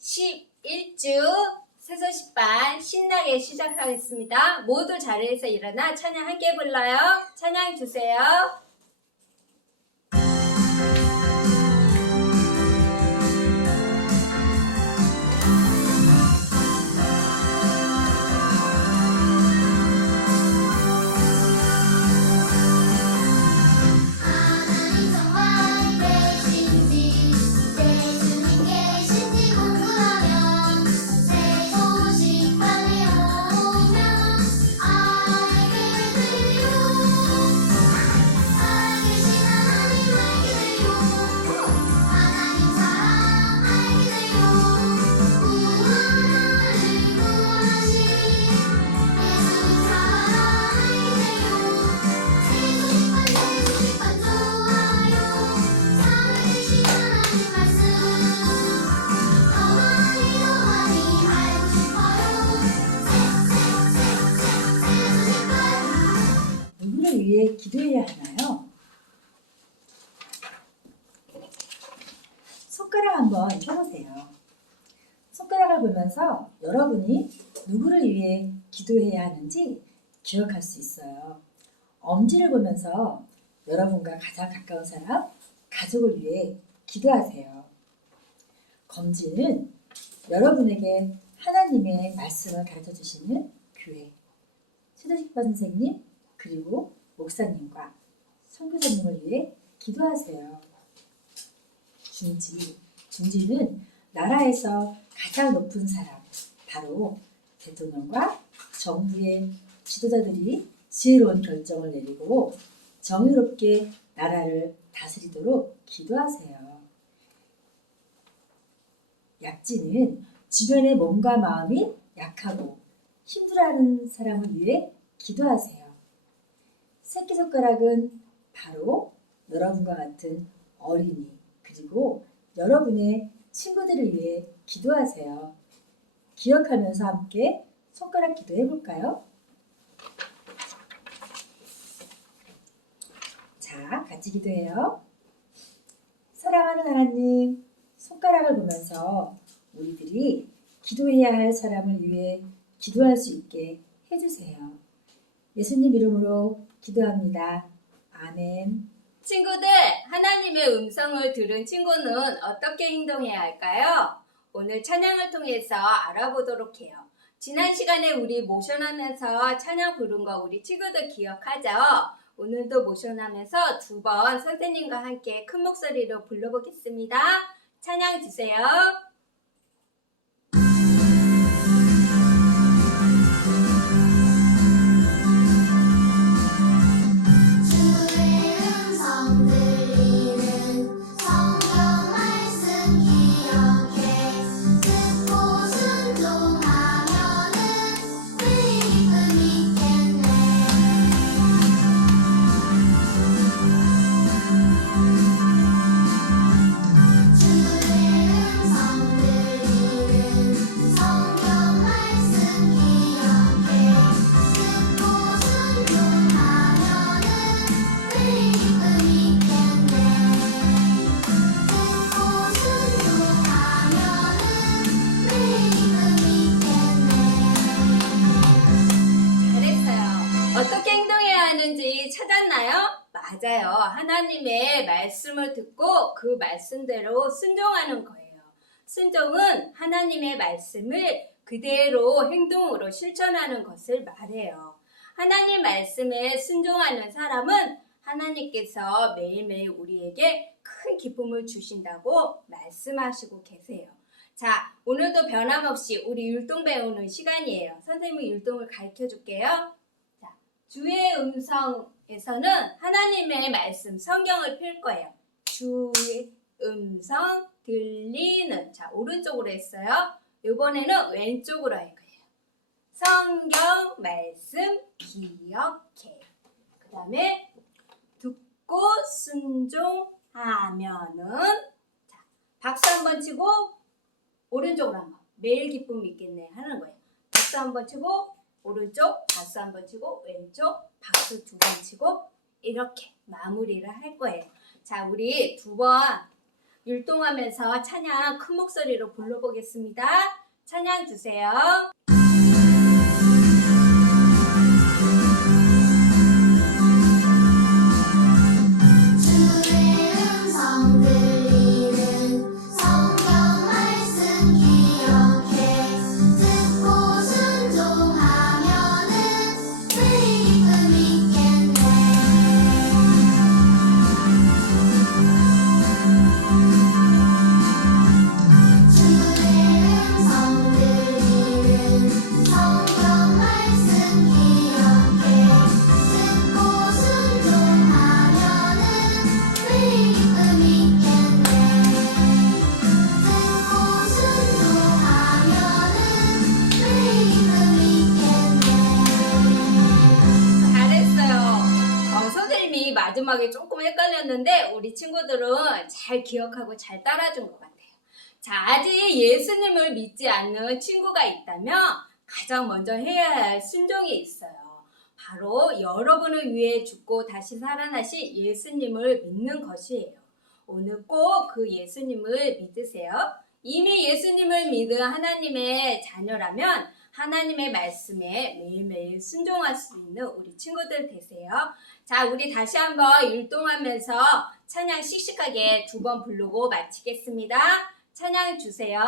11주 새소식반 신나게 시작하겠습니다. 모두 자리에서 일어나 찬양 함께 불러요. 찬양 주세요. 누구를 위해 기도해야 하나요? 손가락 한번 펴보세요. 손가락을 보면서 여러분이 누구를 위해 기도해야 하는지 기억할 수 있어요. 엄지를 보면서 여러분과 가장 가까운 사람, 가족을 위해 기도하세요. 검지는 여러분에게 하나님의 말씀을 가르쳐 주시는 교회, 수도식반 선생님, 그리고 목사님과 선교사님을 위해 기도하세요. 중지는 나라에서 가장 높은 사람, 바로 대통령과 정부의 지도자들이 지혜로운 결정을 내리고 정의롭게 나라를 다스리도록 기도하세요. 약지는 주변의 몸과 마음이 약하고 힘들어하는 사람을 위해 기도하세요. 새끼손가락은 바로 여러분과 같은 어린이, 그리고 여러분의 친구들을 위해 기도하세요. 기억하면서 함께 손가락 기도해 볼까요? 자, 같이 기도해요. 사랑하는 하나님, 손가락을 보면서 우리들이 기도해야 할 사람을 위해 기도할 수 있게 해주세요. 예수님 이름으로 기도합니다. 아멘. 친구들, 하나님의 음성을 들은 친구는 어떻게 행동해야 할까요? 오늘 찬양을 통해서 알아보도록 해요. 지난 시간에 우리 모션하면서 찬양 부른 거 우리 친구들 기억하죠? 오늘도 모션하면서 2번 선생님과 함께 큰 목소리로 불러보겠습니다. 찬양 주세요. 어떻게 행동해야 하는지 찾았나요? 맞아요. 하나님의 말씀을 듣고 그 말씀대로 순종하는 거예요. 순종은 하나님의 말씀을 그대로 행동으로 실천하는 것을 말해요. 하나님 말씀에 순종하는 사람은 하나님께서 매일매일 우리에게 큰 기쁨을 주신다고 말씀하시고 계세요. 자, 오늘도 변함없이 우리 율동 배우는 시간이에요. 선생님이 율동을 가르쳐 줄게요. 주의 음성에서는 하나님의 말씀, 성경을 펼 거예요. 주의 음성 들리는. 자, 오른쪽으로 했어요. 이번에는 왼쪽으로 할 거예요. 성경 말씀 기억해. 그 다음에 듣고 순종하면은, 자, 박수 한번 치고 오른쪽으로 한번. 매일 기쁨 있겠네 하는 거예요. 박수 한번 치고 오른쪽 박수 한번 치고 왼쪽 박수 2번 치고 이렇게 마무리를 할 거예요. 자, 우리 2번 율동하면서 찬양 큰 목소리로 불러보겠습니다. 찬양 주세요. 선생님이 마지막에 조금 헷갈렸는데 우리 친구들은 잘 기억하고 잘 따라준 것 같아요. 자, 아직 예수님을 믿지 않는 친구가 있다면 가장 먼저 해야 할 순종이 있어요. 바로 여러분을 위해 죽고 다시 살아나신 예수님을 믿는 것이에요. 오늘 꼭 그 예수님을 믿으세요. 이미 예수님을 믿은 하나님의 자녀라면 하나님의 말씀에 매일매일 순종할 수 있는 우리 친구들 되세요. 자, 우리 다시 한번 율동하면서 찬양 씩씩하게 2번 부르고 마치겠습니다. 찬양 주세요.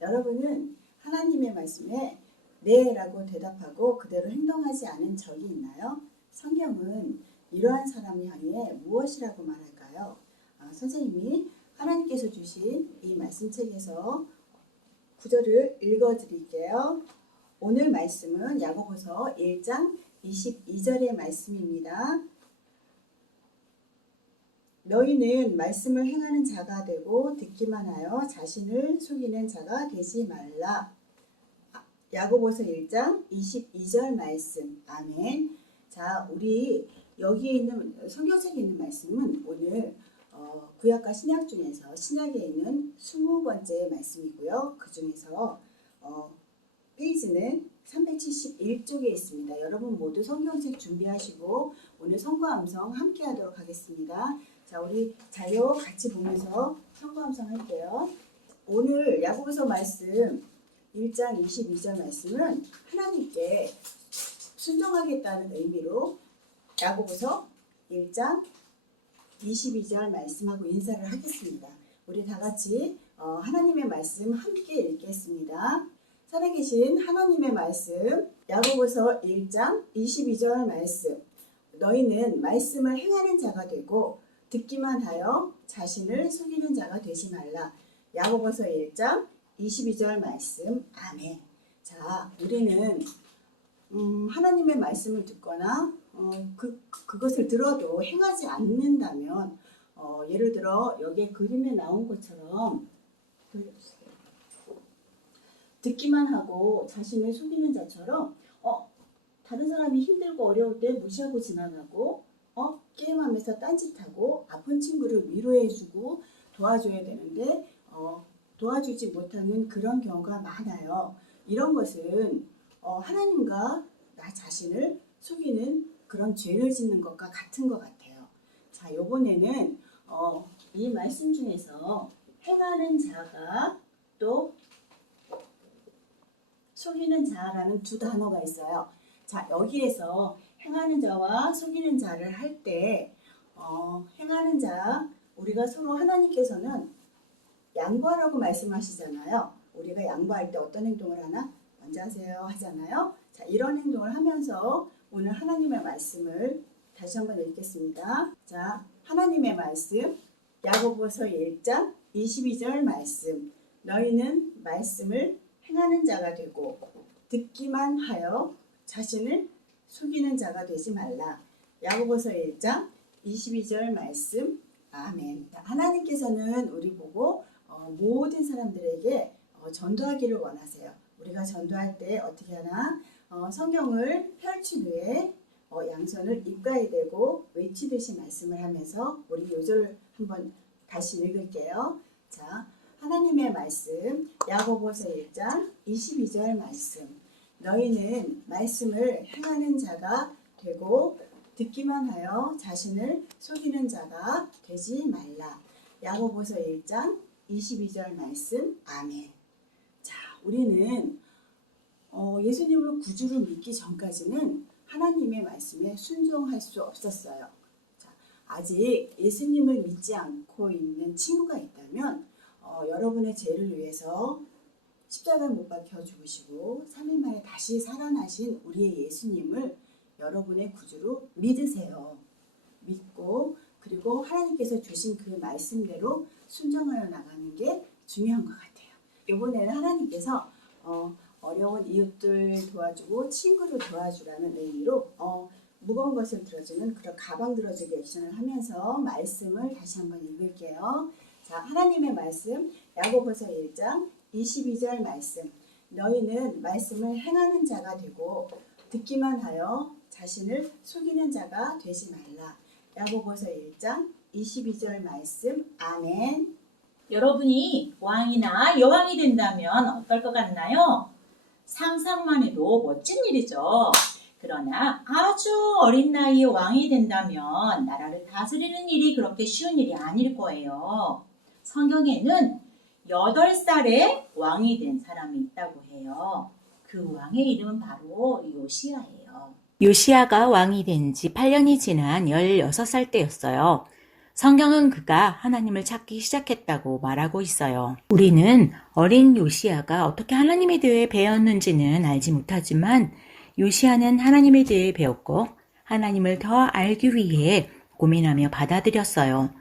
여러분은 하나님의 말씀에 네라고 대답하고 그대로 행동하지 않은 적이 있나요? 성경은 이러한 사람을 향해 무엇이라고 말할까요? 선생님이 하나님께서 주신 이 말씀책에서 구절을 읽어드릴게요. 오늘 말씀은 야고보서 1장 22절의 말씀입니다. 너희는 말씀을 행하는 자가 되고 듣기만 하여 자신을 속이는 자가 되지 말라. 야고보서 1장 22절 말씀. 아멘. 자, 우리 여기에 있는 성경책에 있는 말씀은 오늘 구약과 신약 중에서 신약에 있는 20번째 말씀이고요. 그 중에서 페이지는 371쪽에 있습니다. 여러분 모두 성경책 준비하시고 오늘 성과 암송 함께 하도록 하겠습니다. 자, 우리 자료 같이 보면서 성과 암송 할게요. 오늘 야고보서 말씀 1장 22절 말씀은 하나님께 순종하겠다는 의미로 야고보서 1장 22절 말씀하고 인사를 하겠습니다. 우리 다 같이 하나님의 말씀 함께 읽겠습니다. 살아계신 하나님의 말씀 야고보서 1장 22절 말씀. 너희는 말씀을 행하는 자가 되고 듣기만 하여 자신을 속이는 자가 되지 말라. 야고보서 1장 22절 말씀. 아멘. 자, 우리는 하나님의 말씀을 듣거나 그것을 들어도 행하지 않는다면 예를 들어 여기에 그림에 나온 것처럼 듣기만 하고 자신을 속이는 자처럼 다른 사람이 힘들고 어려울 때 무시하고 지나가고 게임하면서 딴짓하고 아픈 친구를 위로해주고 도와줘야 되는데 도와주지 못하는 그런 경우가 많아요. 이런 것은 하나님과 나 자신을 속이는 그런 죄를 짓는 것과 같은 것 같아요. 자, 이번에는 이 말씀 중에서 행하는 자가 또 속이는 자라는 두 단어가 있어요. 자, 여기에서 행하는 자와 속이는 자를 할 때 행하는 자, 우리가 서로 하나님께서는 양보하라고 말씀하시잖아요. 우리가 양보할 때 어떤 행동을 하나? 먼저 하세요 하잖아요. 자, 이런 행동을 하면서 오늘 하나님의 말씀을 다시 한번 읽겠습니다. 자, 하나님의 말씀 야고보서 1장 22절 말씀. 너희는 말씀을 행하는 자가 되고 듣기만 하여 자신을 속이는 자가 되지 말라. 야고보서 1장 22절 말씀. 아멘. 하나님께서는 우리 보고 모든 사람들에게 전도하기를 원하세요. 우리가 전도할 때 어떻게 하나? 성경을 펼친 후에 양손을 입가에 대고 외치듯이 말씀을 하면서 우리 요절 한번 다시 읽을게요. 자, 하나님의 말씀 야고보서 1장 22절 말씀. 너희는 말씀을 행하는 자가 되고 듣기만 하여 자신을 속이는 자가 되지 말라. 야고보서 1장 22절 말씀. 아멘. 자, 우리는 예수님을 구주로 믿기 전까지는 하나님의 말씀에 순종할 수 없었어요. 자, 아직 예수님을 믿지 않고 있는 친구가 있다면 여러분의 죄를 위해서 십자가에 못 박혀 죽으시고 3일 만에 다시 살아나신 우리의 예수님을 여러분의 구주로 믿으세요. 믿고 그리고 하나님께서 주신 그 말씀대로 순종하여 나가는 게 중요한 것 같아요. 이번에는 하나님께서 어려운 이웃들 도와주고 친구를 도와주라는 의미로 무거운 것을 들어주는 그런 가방 들어주기 액션을 하면서 말씀을 다시 한번 읽을게요. 자, 하나님의 말씀 야고보서 1장 22절 말씀. 너희는 말씀을 행하는 자가 되고 듣기만 하여 자신을 속이는 자가 되지 말라. 야고보서 1장 22절 말씀. 아멘. 여러분이 왕이나 여왕이 된다면 어떨 것 같나요? 상상만 해도 멋진 일이죠. 그러나 아주 어린 나이에 왕이 된다면 나라를 다스리는 일이 그렇게 쉬운 일이 아닐 거예요. 성경에는 8살에 왕이 된 사람이 있다고 해요. 그 왕의 이름은 바로 요시야예요. 요시야가 왕이 된 지 8년이 지난 16살 때였어요. 성경은 그가 하나님을 찾기 시작했다고 말하고 있어요. 우리는 어린 요시야가 어떻게 하나님에 대해 배웠는지는 알지 못하지만 요시야는 하나님에 대해 배웠고 하나님을 더 알기 위해 고민하며 받아들였어요.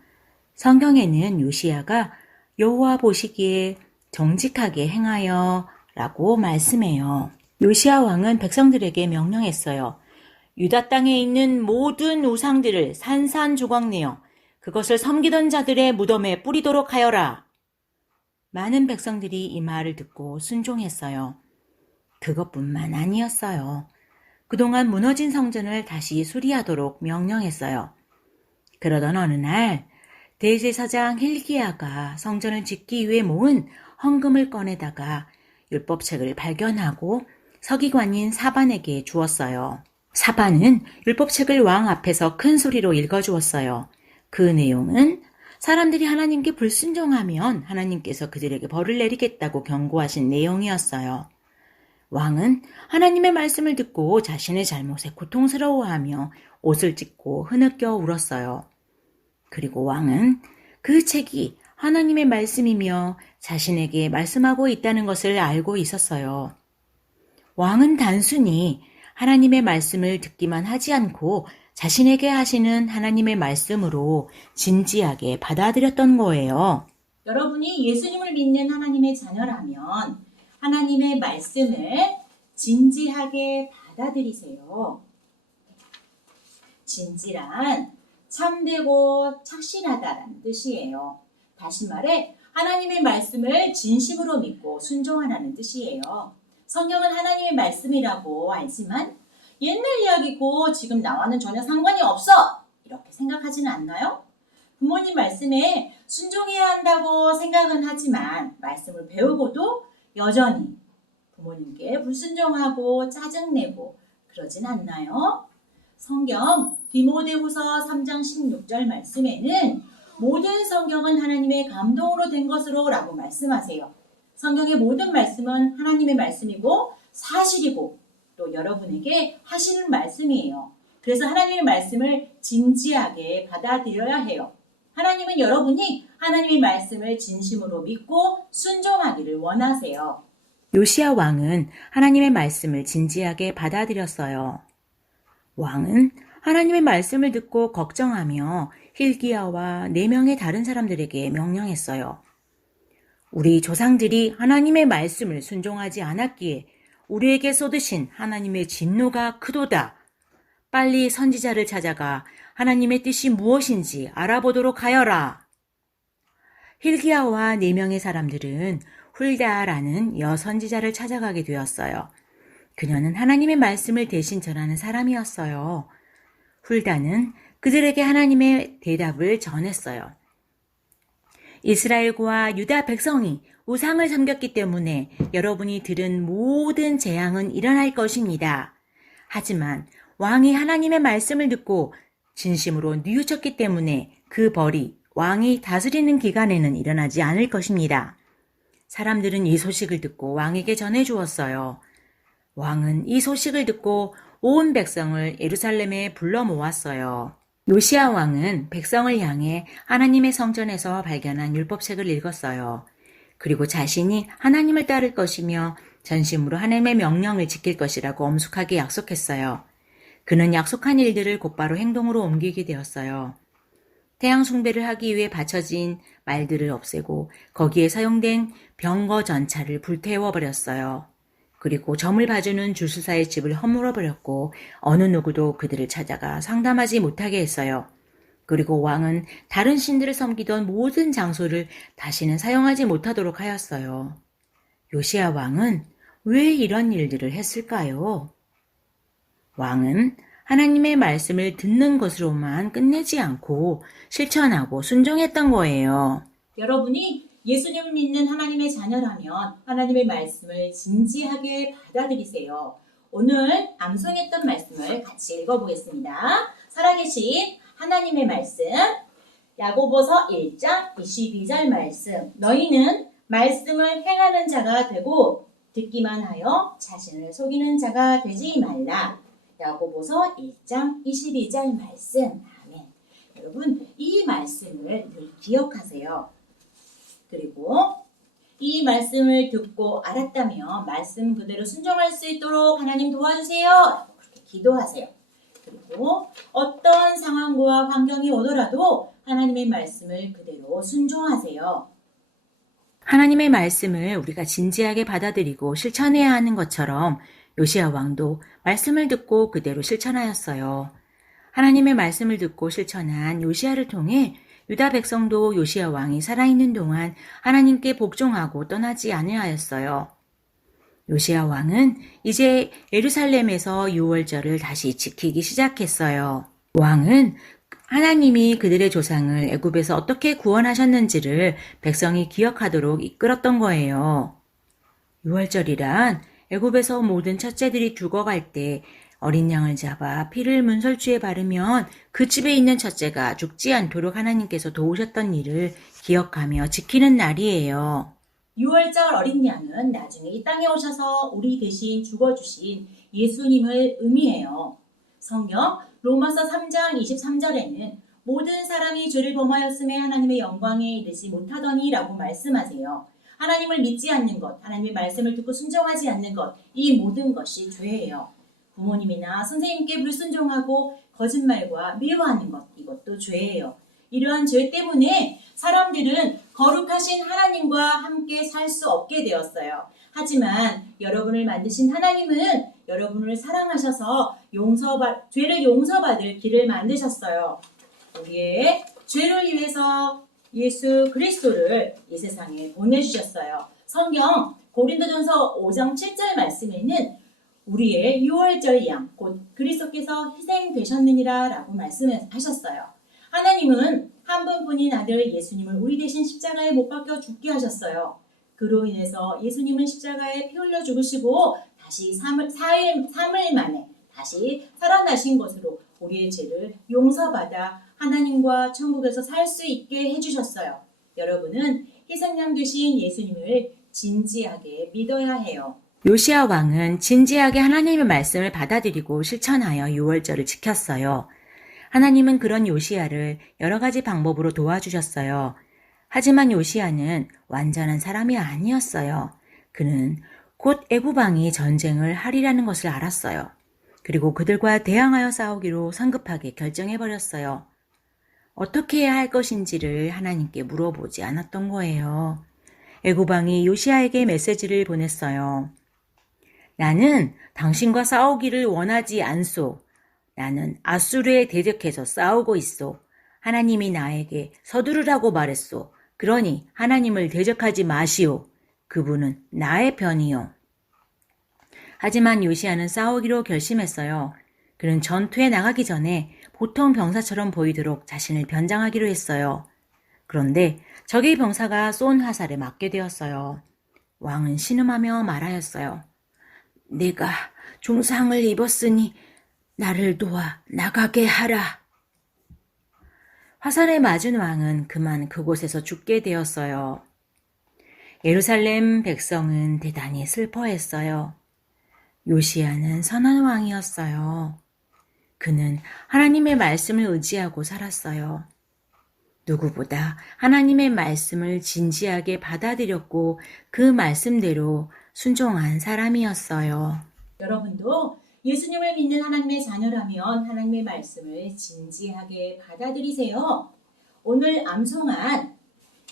성경에는 요시야가 여호와 보시기에 정직하게 행하여 라고 말씀해요. 요시야 왕은 백성들에게 명령했어요. 유다 땅에 있는 모든 우상들을 산산조각 내어 그것을 섬기던 자들의 무덤에 뿌리도록 하여라. 많은 백성들이 이 말을 듣고 순종했어요. 그것뿐만 아니었어요. 그동안 무너진 성전을 다시 수리하도록 명령했어요. 그러던 어느 날 대제사장 hilki야가 성전을 짓기 위해 모은 헌금을 꺼내다가 율법책을 발견하고 서기관인 사반에게 주었어요. 사반은 율법책을 왕 앞에서 큰 소리로 읽어주었어요. 그 내용은 사람들이 하나님께 불순종하면 하나님께서 그들에게 벌을 내리겠다고 경고하신 내용이었어요. 왕은 하나님의 말씀을 듣고 자신의 잘못에 고통스러워하며 옷을 찢고 흐느껴 울었어요. 그리고 왕은 그 책이 하나님의 말씀이며 자신에게 말씀하고 있다는 것을 알고 있었어요. 왕은 단순히 하나님의 말씀을 듣기만 하지 않고 자신에게 하시는 하나님의 말씀으로 진지하게 받아들였던 거예요. 여러분이 예수님을 믿는 하나님의 자녀라면 하나님의 말씀을 진지하게 받아들이세요. 진지란 참되고 착실하다라는 뜻이에요. 다시 말해 하나님의 말씀을 진심으로 믿고 순종하라는 뜻이에요. 성경은 하나님의 말씀이라고 알지만 옛날 이야기고 지금 나와는 전혀 상관이 없어! 이렇게 생각하지는 않나요? 부모님 말씀에 순종해야 한다고 생각은 하지만 말씀을 배우고도 여전히 부모님께 불순종하고 짜증내고 그러진 않나요? 성경 디모데후서 3장 16절 말씀에는 모든 성경은 하나님의 감동으로 된 것으로 라고 말씀하세요. 성경의 모든 말씀은 하나님의 말씀이고 사실이고 또 여러분에게 하시는 말씀이에요. 그래서 하나님의 말씀을 진지하게 받아들여야 해요. 하나님은 여러분이 하나님의 말씀을 진심으로 믿고 순종하기를 원하세요. 요시야 왕은 하나님의 말씀을 진지하게 받아들였어요. 왕은 하나님의 말씀을 듣고 걱정하며 hilkiya와 4명의 다른 사람들에게 명령했어요. 우리 조상들이 하나님의 말씀을 순종하지 않았기에 우리에게 쏟으신 하나님의 진노가 크도다. 빨리 선지자를 찾아가 하나님의 뜻이 무엇인지 알아보도록 하여라. hilkiya와 4명의 사람들은 훌다라는 여선지자를 찾아가게 되었어요. 그녀는 하나님의 말씀을 대신 전하는 사람이었어요. 훌다는 그들에게 하나님의 대답을 전했어요. 이스라엘과 유다 백성이 우상을 섬겼기 때문에 여러분이 들은 모든 재앙은 일어날 것입니다. 하지만 왕이 하나님의 말씀을 듣고 진심으로 뉘우쳤기 때문에 그 벌이 왕이 다스리는 기간에는 일어나지 않을 것입니다. 사람들은 이 소식을 듣고 왕에게 전해주었어요. 왕은 이 소식을 듣고 온 백성을 예루살렘에 불러 모았어요. 요시야 왕은 백성을 향해 하나님의 성전에서 발견한 율법책을 읽었어요. 그리고 자신이 하나님을 따를 것이며 전심으로 하나님의 명령을 지킬 것이라고 엄숙하게 약속했어요. 그는 약속한 일들을 곧바로 행동으로 옮기게 되었어요. 태양 숭배를 하기 위해 바쳐진 말들을 없애고 거기에 사용된 병거 전차를 불태워버렸어요. 그리고 점을 봐주는 주수사의 집을 허물어버렸고 어느 누구도 그들을 찾아가 상담하지 못하게 했어요. 그리고 왕은 다른 신들을 섬기던 모든 장소를 다시는 사용하지 못하도록 하였어요. 요시야 왕은 왜 이런 일들을 했을까요? 왕은 하나님의 말씀을 듣는 것으로만 끝내지 않고 실천하고 순종했던 거예요. 여러분이 예수님을 믿는 하나님의 자녀라면 하나님의 말씀을 진지하게 받아들이세요. 오늘 암송했던 말씀을 같이 읽어보겠습니다. 살아계신 하나님의 말씀, 야고보서 1장 22절 말씀. 너희는 말씀을 행하는 자가 되고 듣기만 하여 자신을 속이는 자가 되지 말라. 야고보서 1장 22절 말씀. 아멘. 여러분, 이 말씀을 늘 기억하세요. 그리고 이 말씀을 듣고 알았다면 말씀 그대로 순종할 수 있도록 하나님 도와주세요. 그렇게 기도하세요. 그리고 어떤 상황과 환경이 오더라도 하나님의 말씀을 그대로 순종하세요. 하나님의 말씀을 우리가 진지하게 받아들이고 실천해야 하는 것처럼 요시야 왕도 말씀을 듣고 그대로 실천하였어요. 하나님의 말씀을 듣고 실천한 요시야를 통해 유다 백성도 요시야 왕이 살아있는 동안 하나님께 복종하고 떠나지 아니하였어요. 요시야 왕은 이제 예루살렘에서 유월절을 다시 지키기 시작했어요. 왕은 하나님이 그들의 조상을 애굽에서 어떻게 구원하셨는지를 백성이 기억하도록 이끌었던 거예요. 유월절이란 애굽에서 모든 첫째들이 죽어갈 때 어린 양을 잡아 피를 문설주에 바르면 그 집에 있는 첫째가 죽지 않도록 하나님께서 도우셨던 일을 기억하며 지키는 날이에요. 6월절 어린 양은 나중에 이 땅에 오셔서 우리 대신 죽어주신 예수님을 의미해요. 성경 로마서 3장 23절에는 모든 사람이 죄를 범하였음에 하나님의 영광에 이르지 못하더니 라고 말씀하세요. 하나님을 믿지 않는 것, 하나님의 말씀을 듣고 순종하지 않는 것, 이 모든 것이 죄예요. 부모님이나 선생님께 불순종하고 거짓말과 미워하는 것, 이것도 죄예요. 이러한 죄 때문에 사람들은 거룩하신 하나님과 함께 살 수 없게 되었어요. 하지만 여러분을 만드신 하나님은 여러분을 사랑하셔서 죄를 용서받을 길을 만드셨어요. 우리의 죄를 위해서 예수 그리스도를 이 세상에 보내주셨어요. 성경 고린도전서 5장 7절 말씀에는 우리의 유월절 양, 곧 그리스도께서 희생되셨느니라 라고 말씀하셨어요. 하나님은 한 분뿐인 아들 예수님을 우리 대신 십자가에 못 박혀 죽게 하셨어요. 그로 인해서 예수님은 십자가에 피 흘려 죽으시고 다시 3일 만에 다시 살아나신 것으로 우리의 죄를 용서받아 하나님과 천국에서 살 수 있게 해주셨어요. 여러분은 희생양 되신 예수님을 진지하게 믿어야 해요. 요시야 왕은 진지하게 하나님의 말씀을 받아들이고 실천하여 유월절을 지켰어요. 하나님은 그런 요시야를 여러 가지 방법으로 도와주셨어요. 하지만 요시야는 완전한 사람이 아니었어요. 그는 곧 애굽 왕이 전쟁을 하리라는 것을 알았어요. 그리고 그들과 대항하여 싸우기로 성급하게 결정해버렸어요. 어떻게 해야 할 것인지를 하나님께 물어보지 않았던 거예요. 애굽왕이 요시야에게 메시지를 보냈어요. 나는 당신과 싸우기를 원하지 않소. 나는 아수르에 대적해서 싸우고 있소. 하나님이 나에게 서두르라고 말했소. 그러니 하나님을 대적하지 마시오. 그분은 나의 편이요. 하지만 요시야는 싸우기로 결심했어요. 그는 전투에 나가기 전에 보통 병사처럼 보이도록 자신을 변장하기로 했어요. 그런데 적의 병사가 쏜 화살에 맞게 되었어요. 왕은 신음하며 말하였어요. 내가 중상을 입었으니 나를 도와 나가게 하라. 화살에 맞은 왕은 그만 그곳에서 죽게 되었어요. 예루살렘 백성은 대단히 슬퍼했어요. 요시야는 선한 왕이었어요. 그는 하나님의 말씀을 의지하고 살았어요. 누구보다 하나님의 말씀을 진지하게 받아들였고 그 말씀대로 순종한 사람이었어요. 여러분도 예수님을 믿는 하나님의 자녀라면 하나님의 말씀을 진지하게 받아들이세요. 오늘 암송한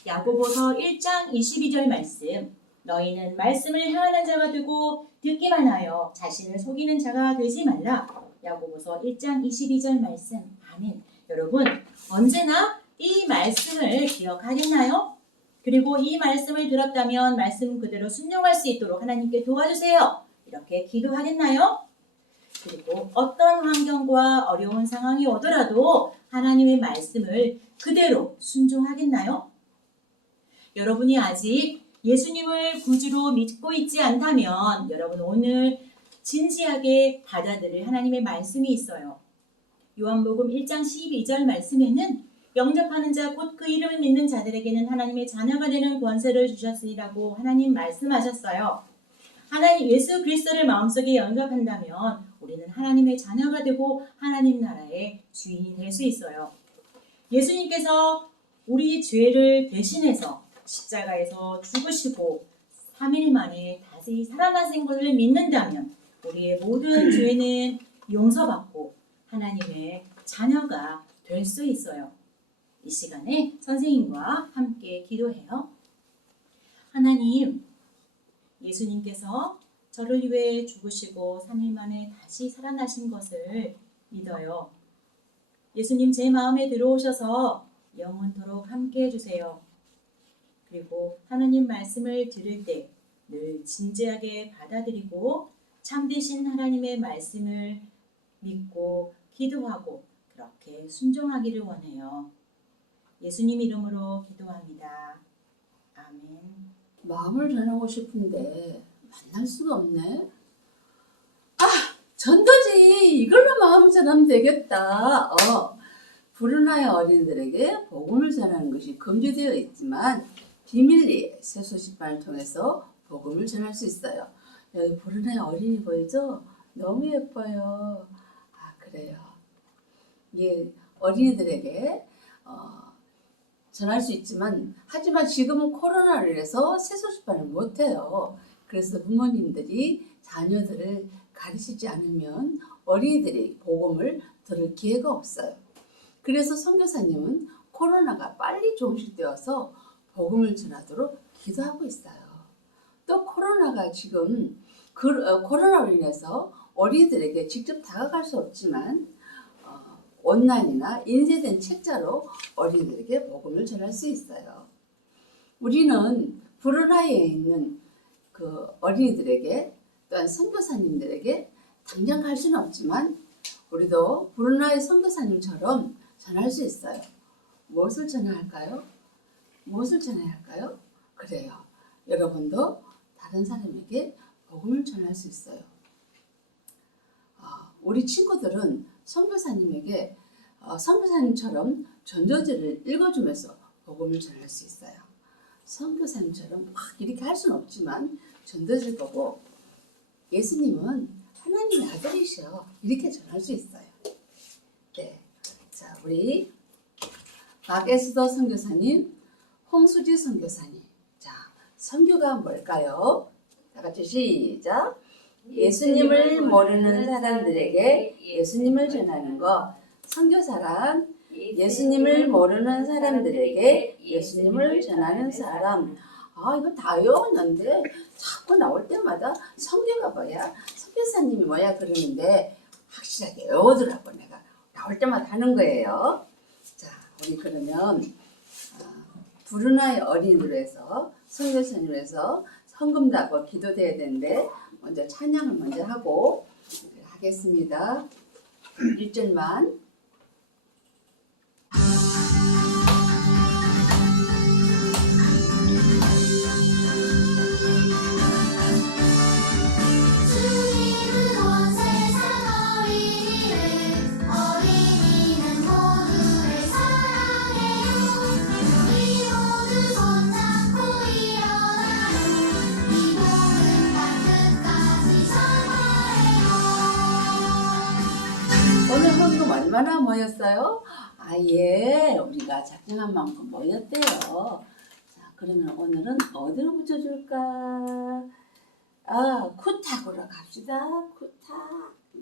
야고보서 1장 22절 말씀. 너희는 말씀을 행하는 자가 되고 듣기만 하여 자신을 속이는 자가 되지 말라. 야고보서 1장 22절 말씀. 아멘. 여러분, 언제나 이 말씀을 기억하겠나요? 그리고 이 말씀을 들었다면 말씀 그대로 순종할 수 있도록 하나님께 도와주세요. 이렇게 기도하겠나요? 그리고 어떤 환경과 어려운 상황이 오더라도 하나님의 말씀을 그대로 순종하겠나요? 여러분이 아직 예수님을 구주로 믿고 있지 않다면 여러분 오늘 진지하게 받아들일 하나님의 말씀이 있어요. 요한복음 1장 12절 말씀에는 영접하는 자 곧 그 이름을 믿는 자들에게는 하나님의 자녀가 되는 권세를 주셨으리라고 하나님 말씀하셨어요. 하나님 예수 그리스도를 마음속에 영접한다면 우리는 하나님의 자녀가 되고 하나님 나라의 주인이 될 수 있어요. 예수님께서 우리 죄를 대신해서 십자가에서 죽으시고 3일 만에 다시 살아나신 것을 믿는다면 우리의 모든 죄는 용서받고 하나님의 자녀가 될 수 있어요. 이 시간에 선생님과 함께 기도해요. 하나님, 예수님께서 저를 위해 죽으시고 3일 만에 다시 살아나신 것을 믿어요. 예수님 제 마음에 들어오셔서 영원토록 함께 해주세요. 그리고 하나님 말씀을 들을 때 늘 진지하게 받아들이고 참되신 하나님의 말씀을 믿고 기도하고 그렇게 순종하기를 원해요. 예수님 이름으로 기도합니다. 아멘. 마음을 전하고 싶은데 만날 수가 없네. 전도지 이걸로 마음을 전하면 되겠다. 불운하여 어린이들에게 복음을 전하는 것이 금지되어 있지만 비밀리에 새 소식판을 통해서 복음을 전할 수 있어요. 여기 불운하여 어린이 보이죠? 너무 예뻐요. 그래요. 이게 어린이들에게 전할 수 있지만 하지만 지금은 코로나로 인해서 새 소식판을 못해요. 그래서 부모님들이 자녀들을 가르치지 않으면 어린이들이 복음을 들을 기회가 없어요. 그래서 선교사님은 코로나가 빨리 종식되어서 복음을 전하도록 기도하고 있어요. 또 코로나가 지금 코로나로 인해서 어린이들에게 직접 다가갈 수 없지만 온라인이나 인쇄된 책자로 어린이들에게 복음을 전할 수 있어요. 우리는 브루나이에 있는 그 어린이들에게 또한 선교사님들에게 당장 갈 수는 없지만 우리도 브루나이 선교사님처럼 전할 수 있어요. 무엇을 전해야 할까요? 무엇을 전해야 할까요? 그래요. 여러분도 다른 사람에게 복음을 전할 수 있어요. 우리 친구들은 선교사님에게 선교사님처럼 전도지를 읽어주면서 복음을 전할 수 있어요. 선교사님처럼 막 이렇게 할 수는 없지만 전도지를 보고 예수님은 하나님의 아들이셔 이렇게 전할 수 있어요. 네, 자 우리 박에스더 선교사님, 홍수지 선교사님. 자, 선교가 뭘까요? 다 같이 시작. 예수님을 모르는 사람들에게 예수님을 전하는 것. 선교사란 예수님을 모르는 사람들에게 예수님을 전하는 사람. 아, 이거 다 외웠는데 자꾸 나올 때마다 선교가 뭐야? 선교사님이 뭐야? 그러는데 확실하게 외우더라고. 내가 나올 때마다 하는 거예요. 자, 우리 그러면 부르나의 어린이로 해서 선교사님으로 해서 헌금하고 기도돼야 되는데 먼저 찬양을 먼저 하고 하겠습니다. 1절만. 주님은 온 세상 어린이는 모두를 사랑해요. 우리 모두 손잡고 일어나는 이 복음 땅끝까지 전하래요. 오늘 헌금 얼마나 모였어요? 아, 예. 우리가 작정한 만큼 모였대요. 자, 그러면 오늘은 어디로 붙여줄까? 아, 쿠탁으로 갑시다. 쿠탁. 네.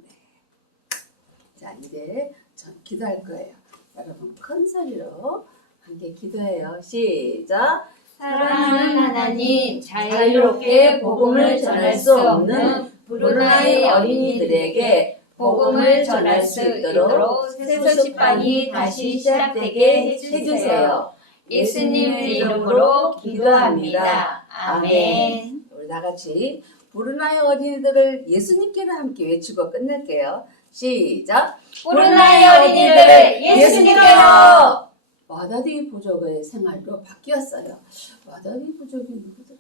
자, 이제 전 기도할 거예요. 여러분 큰 소리로 함께 기도해요. 시작. 사랑하는 하나님, 자유롭게 복음을 전할 수 없는 부르나이 어린이들에게 복음을 전할 수 있도록 새소식반이 다시 시작되게 해주세요. 예수님 이름으로 기도합니다. 아멘. 우리 다 같이 부르나이 어린이들을 예수님께로 함께 외치고 끝낼게요. 시작. 부르나이 어린이들을 예수님께로! 와다디 부족의 생활로 바뀌었어요. 와다디 부족이 누구들?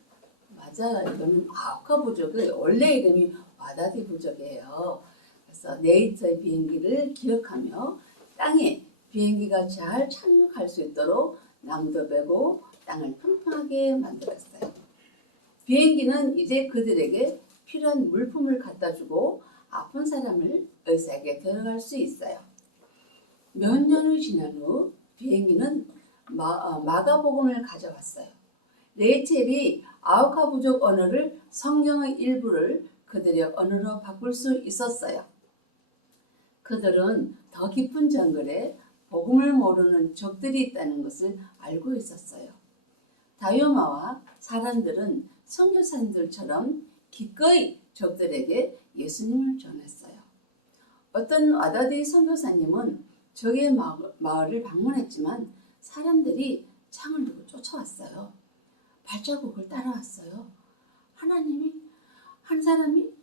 맞아요. 이거는 아우카 부족의 원래 이름이 와다디 부족이에요. 그래서 네이트의 비행기를 기억하며 땅에 비행기가 잘 착륙할 수 있도록 나무도 베고 땅을 평평하게 만들었어요. 비행기는 이제 그들에게 필요한 물품을 갖다 주고 아픈 사람을 의사에게 데려갈 수 있어요. 몇 년이 지난 후 비행기는 마가복음을 가져왔어요. 레이첼이 아우카 부족 언어를 성경의 일부를 그들의 언어로 바꿀 수 있었어요. 그들은 더 깊은 정글에 복음을 모르는 적들이 있다는 것을 알고 있었어요. 다요마와 사람들은 선교사님들처럼 기꺼이 적들에게 예수님을 전했어요. 어떤 와다디 선교사님은 적의 마을을 방문했지만 사람들이 창을 들고 쫓아왔어요. 발자국을 따라왔어요.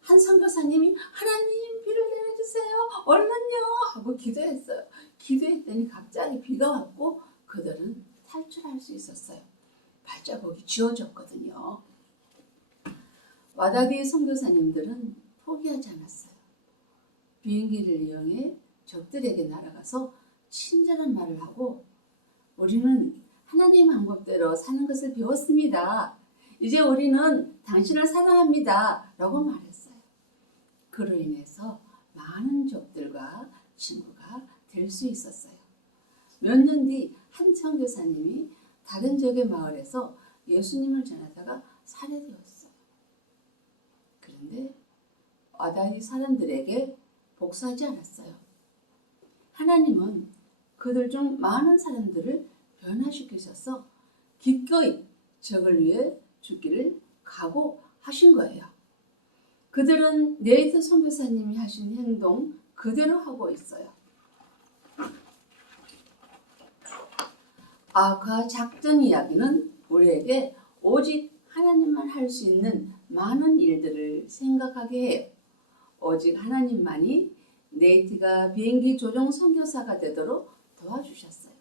한 선교사님이 하나님 비를 내려주세요. 얼른요 하고 기도했어요. 기도했더니 갑자기 비가 왔고 그들은 탈출할 수 있었어요. 발자국이 지워졌거든요. 와다디 선교사님들은 포기하지 않았어요. 비행기를 이용해 적들에게 날아가서 친절한 말을 하고 우리는 하나님 방법대로 사는 것을 배웠습니다. 이제 우리는 당신을 사랑합니다. 라고 말했어요. 그로 인해서 많은 적들과 친구가 될 수 있었어요. 몇 년 뒤 한 선교사님이 다른 적의 마을에서 예수님을 전하다가 살해되었어요. 그런데 와다디 사람들에게 복수하지 않았어요. 하나님은 그들 중 많은 사람들을 변화시키셔서 기꺼이 적을 위해 죽기를 각오하신 거예요. 그들은 네이트 선교사님이 하신 행동 그대로 하고 있어요. 아우카 작전 이야기는 우리에게 오직 하나님만 할 수 있는 많은 일들을 생각하게 해요. 오직 하나님만이 네이트가 비행기 조종 선교사가 되도록 도와주셨어요.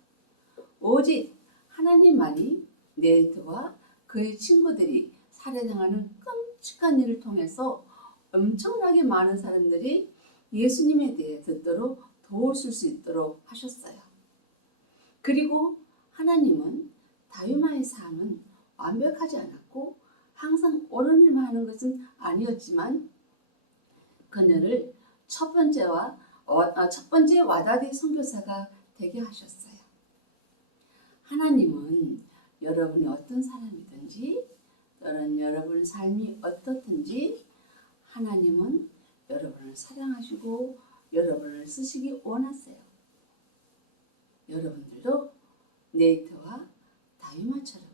오직 하나님만이 네이트와 그의 친구들이 살해당하는 끔찍한 일을 통해서 엄청나게 많은 사람들이 예수님에 대해 듣도록 도우실 수 있도록 하셨어요. 그리고 하나님은 다유마의 삶은 완벽하지 않았고 항상 옳은 일만 하는 것은 아니었지만 그녀를 첫 번째 와다디 선교사가 되게 하셨어요. 하나님은 여러분이 어떤 사람이든지 또는 여러분의 삶이 어떻든지 하나님은 여러분을 사랑하시고 여러분을 쓰시기 원하세요. 여러분들도 네이트와 다윗마처럼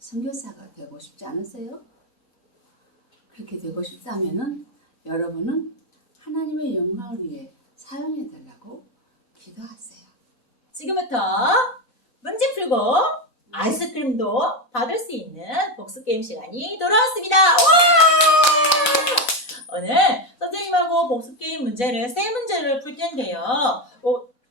선교사가 되고 싶지 않으세요? 그렇게 되고 싶다면은 여러분은 하나님의 영광을 위해 사용해 달라고 기도하세요. 지금부터 문제 풀고 아이스크림도 받을 수 있는 복습게임 시간이 돌아왔습니다. 와! 오늘 선생님하고 복습게임 문제를 3문제를 풀 텐데요.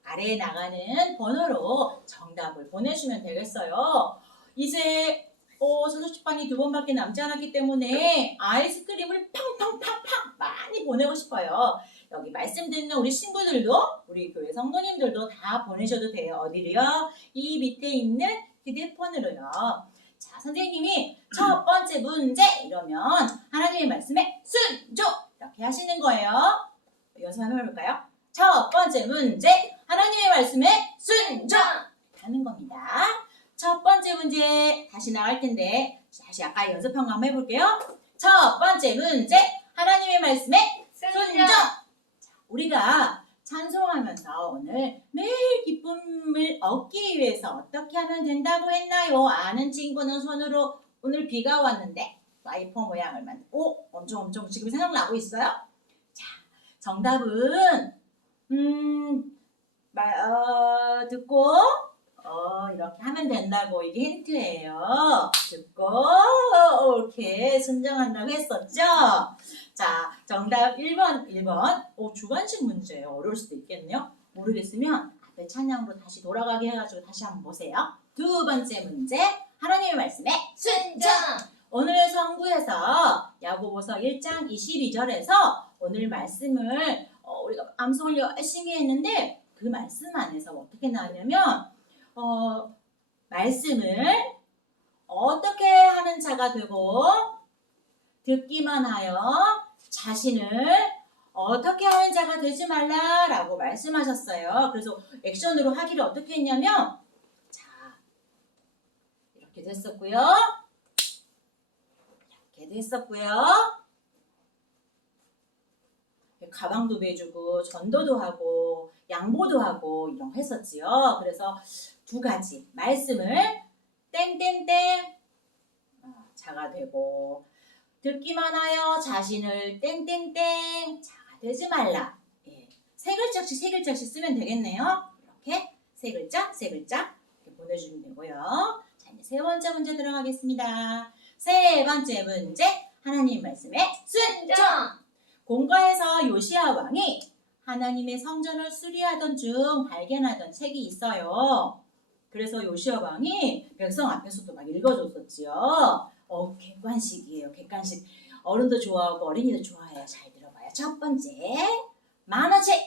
아래에 나가는 번호로 정답을 보내주면 되겠어요. 이제 소소식반이 2번밖에 남지 않았기 때문에 아이스크림을 팡팡팡팡 많이 보내고 싶어요. 여기 말씀 듣는 우리 친구들도 우리 교회 성도님들도 다 보내셔도 돼요. 어디로요? 이 밑에 있는 휴대폰으로요. 자, 선생님이 첫 번째 문제 이러면 하나님의 말씀에 순종 이렇게 하시는 거예요. 연습 한번 해볼까요? 첫 번째 문제 하나님의 말씀에 순종 하는 겁니다. 첫 번째 문제 다시 나갈 텐데 다시 아까 연습한 거 한번 해볼게요. 첫 번째 문제 하나님의 말씀에 순종. 자, 우리가 찬송하면서 오늘 매일 기쁨을 얻기 위해서 어떻게 하면 된다고 했나요? 아는 친구는 손으로. 오늘 비가 왔는데 와이퍼 모양을 만들고 엄청 지금 생각나고 있어요? 자, 정답은 듣고 이렇게 하면 된다고 이게 힌트예요. 듣고 이렇게 순종한다고 했었죠? 자, 정답 1번. 주관식 문제예요. 어려울 수도 있겠네요. 모르겠으면 앞에 찬양으로 다시 돌아가게 해가지고 다시 한번 보세요. 두 번째 문제 하나님의 말씀에 순종. 오늘 성구에서 야고보서 1장 22절에서 오늘 말씀을 우리가 암송을 열심히 했는데 그 말씀 안에서 어떻게 나왔냐면 말씀을 어떻게 하는 자가 되고 듣기만 하여 자신을 어떻게 하는 자가 되지 말라라고 말씀하셨어요. 그래서 액션으로 하기를 어떻게 했냐면 자, 이렇게 됐었고요. 이렇게 됐었고요. 가방도 매주고 전도도 하고 양보도 하고 이런 거 했었지요. 그래서 두 가지 말씀을 땡땡땡 자가 되고 듣기만 하여 자신을 땡땡땡 자가 되지 말라. 세 글자씩 쓰면 되겠네요. 이렇게 세 글자 이렇게 보내주면 되고요. 자, 이제 세 번째 문제 들어가겠습니다. 세 번째 문제 하나님 말씀에 순종. 공과에서 요시야 왕이 하나님의 성전을 수리하던 중 발견하던 책이 있어요. 그래서 요시야 왕이 백성 앞에서도 막 읽어줬었지요. 객관식이에요. 객관식. 어른도 좋아하고 어린이도 좋아해요. 잘 들어봐요. 첫 번째 만화책,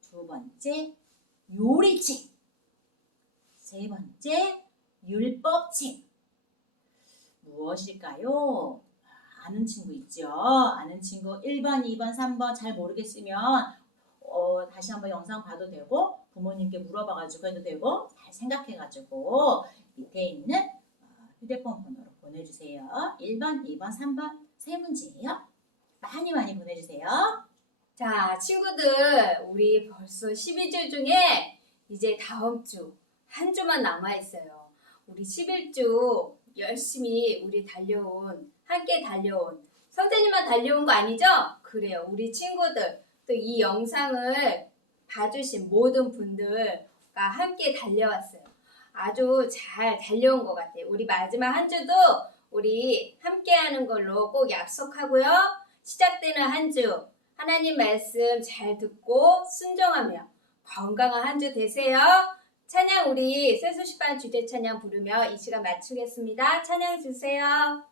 두 번째 요리책, 세 번째 율법책. 무엇일까요? 아는 친구 있죠? 아는 친구 1번, 2번, 3번 잘 모르겠으면 다시 한번 영상 봐도 되고 부모님께 물어봐가지고 해도 되고 잘 생각해가지고 밑에 있는 휴대폰 번호로 보내주세요. 1번, 2번, 3번 세 문제예요. 많이 보내주세요. 자, 친구들, 우리 벌써 12주 중에 이제 다음 주 한 주만 남아있어요. 우리 11주 열심히 우리 함께 달려온, 선생님만 달려온 거 아니죠? 그래요. 우리 친구들, 또 이 영상을 봐주신 모든 분들과 함께 달려왔어요. 아주 잘 달려온 것 같아요. 우리 마지막 한 주도 우리 함께 하는 걸로 꼭 약속하고요. 시작되는 한 주, 하나님 말씀 잘 듣고 순종하며 건강한 한 주 되세요. 찬양 우리 세수시반 주제 찬양 부르며 이 시간 마치겠습니다. 찬양 주세요.